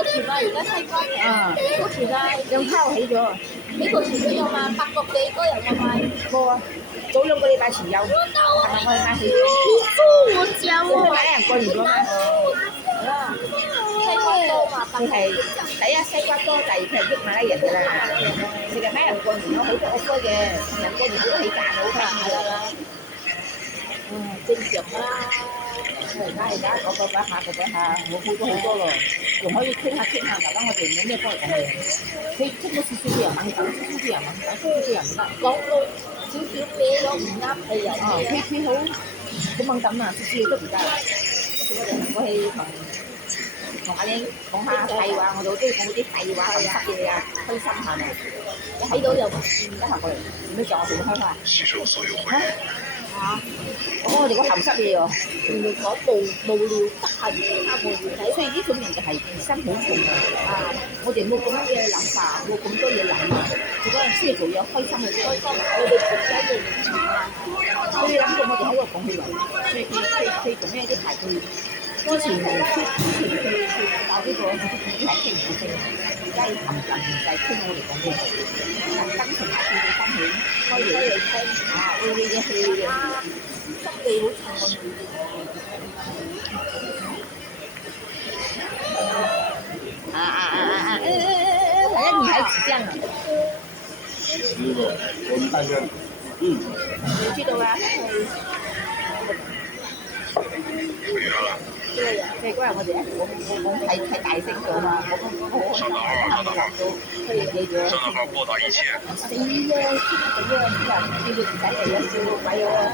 個團啊，而家西關嘅。啊，呢個團啊，又拋起咗，呢個團都有賣8個幾個人有賣。冇啊，早2個禮拜前有，係咪我哋買起咗？我教你去買人過年咗咩？啊，西瓜多嘛，佢係第一西瓜多，第二佢係益買人㗎啦。成日買人過年，我好多我哥嘅，人過年好多起價好平㗎。正常啦。而家嗰個擺下，我好多好多咯，仲可以傾下，大家我哋冇咩幫佢講嘢，可以傾多少少啲人問，講少少啲人問，講少少啲人唔得，講到少少嘢咗唔啱係人啊，佢好敏感啊，少少都唔得。我係同阿英講下廢話，我哋好中意講嗰啲廢話、鹹濕嘢啊，開心下咪。睇到又得閒過嚟，點樣撞我哋開花？嚇，我哋講鹹濕嘢喎。原來講無聊得閒無聊睇。所以呢種人就係疑心好重啊！我哋冇咁樣嘅諗法，冇咁多嘢諗，只不過出嚟做嘢開心嘅啫。開心，我哋出街嘅年前啊，所以諗到我哋喺度講起來，所以佢做咩啲排佢之前佢搞呢個已經係傾唔到聲，而家要含人就係傾我哋講嘅，特登同埋佢哋分享開嚟聽啊，會嘅去嘅。心理好重好像女孩子這樣啊。吃了，我们大家，你知道啊？即係嗰日我哋我睇大聲咗嘛，我好開心啊！佢哋記咗。上哪号拨打1000。死啦！呢個呢個呢個呢個唔使嚟啦，笑到鬼我啊！